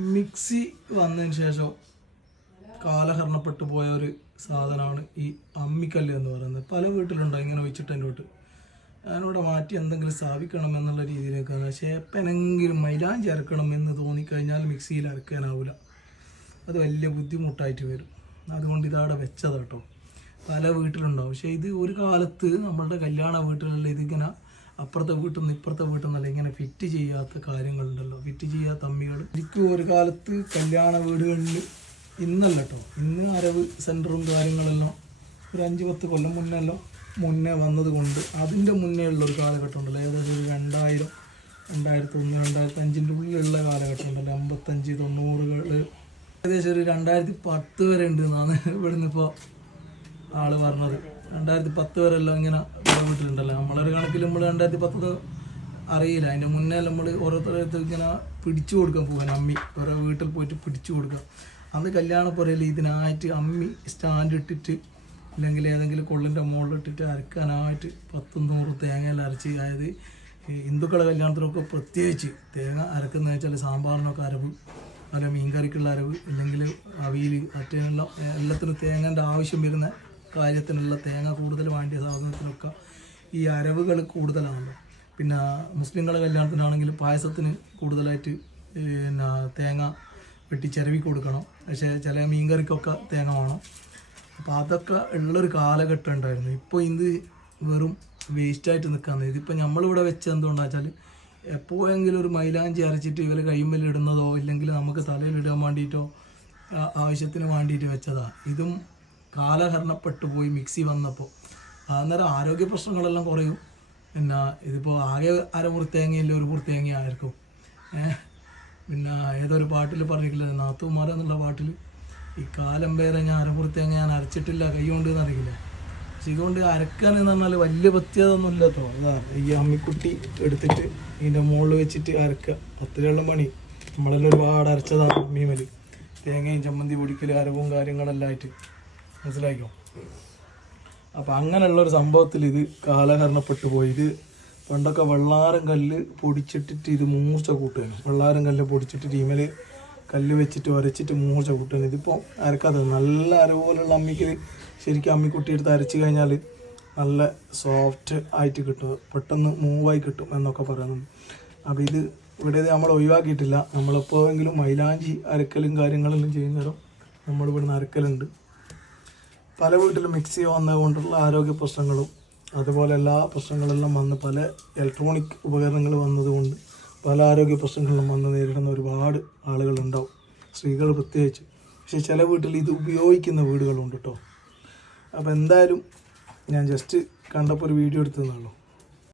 Mixie വന്നതിന് ശേഷം കാലഹരണപ്പെട്ടു പോയ ഒരു സാധനമാണ് ഈ അമ്മിക്കല്ല് എന്ന് പറയുന്നത്. പല വീട്ടിലുണ്ടോ ഇങ്ങനെ വെച്ചിട്ട് എന്റെ വീട്ട് ഞാനിവിടെ മാറ്റി എന്തെങ്കിലും സ്ഥാപിക്കണം എന്നുള്ള രീതിയിലേക്കാണ് പക്ഷേ എപ്പനെങ്കിലും മൈലാൻ ചേർക്കണം എന്ന് തോന്നിക്കഴിഞ്ഞാൽ മിക്സിയിൽ അരക്കാനാവില്ല അത് വലിയ ബുദ്ധിമുട്ടായിട്ട് വരും. അതുകൊണ്ട് ഇതവിടെ വെച്ചതാട്ടോ. പല വീട്ടിലുണ്ടാവും. പക്ഷേ ഇത് ഒരു കാലത്ത് നമ്മളുടെ കല്യാണ വീട്ടിലുള്ള ഇതിങ്ങനെ അപ്പുറത്തെ വീട്ടിൽ നിന്ന് ഇപ്പുറത്തെ വീട്ടിൽ നിന്നല്ല ഇങ്ങനെ ഫിറ്റ് ചെയ്യാത്ത കാര്യങ്ങളുണ്ടല്ലോ. ഫിറ്റ് ചെയ്യാത്ത അമ്മികൾ ശരിക്കും ഒരു കാലത്ത് കല്യാണ വീടുകളിൽ ഇന്നല്ല കേട്ടോ ഇന്ന് അരവ് സെന്ററും കാര്യങ്ങളെല്ലാം ഒരു അഞ്ച് പത്ത് കൊല്ലം മുന്നെല്ലാം മുന്നേ വന്നത് കൊണ്ട് അതിന്റെ മുന്നേ ഉള്ള ഒരു കാലഘട്ടം ഉണ്ടല്ലോ ഏകദേശം ഒരു രണ്ടായിരം രണ്ടായിരത്തി ഒന്ന് രണ്ടായിരത്തി അഞ്ചിന്റെ ഉള്ളിലുള്ള കാലഘട്ടം ഉണ്ടല്ലോ അമ്പത്തഞ്ച് തൊണ്ണൂറുകൾ ഏകദേശം ഒരു രണ്ടായിരത്തി പത്ത് വരെ ഉണ്ട് എന്നാണ് ഇവിടുന്ന് ഇപ്പോൾ ആൾ പറഞ്ഞത്. രണ്ടായിരത്തി പത്ത് വരെ എല്ലാം ഇങ്ങനെ വീട്ടിലുണ്ടല്ലോ നമ്മളൊരു കണക്കിൽ നമ്മൾ രണ്ടായിരത്തി പത്ത് അറിയില്ല. അതിന്റെ മുന്നേ നമ്മൾ ഓരോരുത്തരടുത്ത് ഇങ്ങനെ പിടിച്ചു കൊടുക്കാൻ പോകാൻ അമ്മി ഓരോ വീട്ടിൽ പോയിട്ട് പിടിച്ചു കൊടുക്കാം. അന്ന് കല്യാണപ്പുരയിൽ ഇതിനായിട്ട് അമ്മി സ്റ്റാൻഡ് ഇട്ടിട്ട് അല്ലെങ്കിൽ ഏതെങ്കിലും കൊള്ളിന്റെ മുകളിൽ ഇട്ടിട്ട് അരക്കാനായിട്ട് പത്തും നൂറ് തേങ്ങയെല്ലാം അരച്ച് അതായത് ഹിന്ദുക്കളെ കല്യാണത്തിനൊക്കെ പ്രത്യേകിച്ച് തേങ്ങ അരക്കുന്ന വെച്ചാൽ സാമ്പാറിനൊക്കെ അരവ് അല്ല മീൻകറിക്കുള്ള അരവ് അല്ലെങ്കിൽ അവിയിൽ മറ്റേനെല്ലാം എല്ലാത്തിനും തേങ്ങേന്റെ ആവശ്യം വരുന്ന കാര്യത്തിനുള്ള തേങ്ങ കൂടുതൽ വേണ്ടിയ സാധനത്തിനൊക്കെ ഈ അരവുകൾ കൂടുതലാണല്ലോ. പിന്നെ മുസ്ലിങ്ങളെ കല്യാണത്തിനാണെങ്കിൽ പായസത്തിന് കൂടുതലായിട്ട് പിന്നെ തേങ്ങ വെട്ടി ചിരവി കൊടുക്കണം. പക്ഷേ ചില മീൻകറിക്കൊക്കെ തേങ്ങ വേണം. അപ്പോൾ അതൊക്കെ ഉള്ളൊരു കാലഘട്ടം ഉണ്ടായിരുന്നു. ഇപ്പോൾ ഇത് വെറും വേസ്റ്റായിട്ട് നിൽക്കാന്ന് ഇതിപ്പോൾ നമ്മളിവിടെ വെച്ച് എന്തുകൊണ്ടാച്ചാൽ എപ്പോഴെങ്കിലും ഒരു മൈലാഞ്ചി അരച്ചിട്ട് ഇവർ കൈമ്മലിടുന്നതോ ഇല്ലെങ്കിൽ നമുക്ക് തലയിൽ ഇടാൻ വേണ്ടിയിട്ടോ ആവശ്യത്തിന് വേണ്ടിയിട്ട് വെച്ചതാണ് ഇതും കാലഹരണപ്പെട്ടു പോയി മിക്സി വന്നപ്പോൾ അന്നേരം ആരോഗ്യ പ്രശ്നങ്ങളെല്ലാം കുറയും. പിന്നെ ഇതിപ്പോൾ ആകെ അരമുറി തേങ്ങയില്ല ഒരു മുറി തേങ്ങ ആയിരിക്കും പിന്നെ ഏതൊരു പാട്ടിൽ പറഞ്ഞിട്ടില്ല നാത്തുമാര എന്നുള്ള പാട്ടിൽ ഈ കാലം പേരെ ഞാൻ അരമുറി തേങ്ങ ഞാൻ അരച്ചിട്ടില്ല കൈ കൊണ്ട് എന്നറിയില്ല പക്ഷെ ഇതുകൊണ്ട് അരക്കാൻ എന്ന് പറഞ്ഞാൽ വലിയ പ്രത്യേകത ഒന്നും ഇല്ലാത്തോ അതാ ഈ അമ്മിക്കുട്ടി എടുത്തിട്ട് ഇതിന്റെ മുകളിൽ വെച്ചിട്ട് അരക്കുക. പത്തിലുള്ള മണി. നമ്മളെല്ലാം ഒരുപാട് അരച്ചതാണ് അമ്മിമൽ തേങ്ങയും ചമ്മന്തി പൊടിക്കൽ അരവും കാര്യങ്ങളെല്ലാം ആയിട്ട്. മനസ്സിലാക്കിയോ അപ്പം അങ്ങനെയുള്ള ഒരു സംഭവത്തിൽ ഇത് കാലഹരണപ്പെട്ടു പോയി. ഇത് പണ്ടൊക്കെ വെള്ളാരം കല്ല് പൊടിച്ചിട്ടിട്ട് ഇത് മൂർച്ച കൂട്ടുകയാണ്. വെള്ളാരം കല്ല് പൊടിച്ചിട്ട് ടീമിൽ കല്ല് വെച്ചിട്ട് ഉരച്ചിട്ട് മൂർച്ച കൂട്ടുകയാണ്. ഇതിപ്പോൾ അരക്കാത്തത് നല്ല അരപോലുള്ള അമ്മിക്ക് ശരിക്കും അമ്മിക്കുട്ടി എടുത്ത് അരച്ച് കഴിഞ്ഞാൽ നല്ല സോഫ്റ്റ് ആയിട്ട് കിട്ടും. പെട്ടെന്ന് മൂവായി കിട്ടും എന്നൊക്കെ പറയുന്നു അപ്പോൾ ഇത് ഇവിടെ നമ്മൾ ഒഴിവാക്കിയിട്ടില്ല. നമ്മളെപ്പോഴെങ്കിലും മൈലാഞ്ചി അരക്കലും കാര്യങ്ങളെല്ലാം ചെയ്യുന്നേരം നമ്മളിവിടുന്ന് അരക്കലുണ്ട്. പല വീട്ടിലും മിക്സി വന്നതുകൊണ്ടുള്ള ആരോഗ്യ പ്രശ്നങ്ങളും അതുപോലെ എല്ലാ പ്രശ്നങ്ങളെല്ലാം വന്ന് പല ഇലക്ട്രോണിക് ഉപകരണങ്ങൾ വന്നതുകൊണ്ട് പല ആരോഗ്യ പ്രശ്നങ്ങളും വന്ന് നേരിടുന്ന ഒരുപാട് ആളുകളുണ്ടാവും സ്ത്രീകൾ പ്രത്യേകിച്ച്. പക്ഷേ ചില വീട്ടിൽ ഇത് ഉപയോഗിക്കുന്ന വീടുകളുണ്ട് കേട്ടോ അപ്പോൾ എന്തായാലും ഞാൻ ജസ്റ്റ് കണ്ടപ്പോൾ ഒരു വീഡിയോ എടുത്തതെന്നുള്ളൂ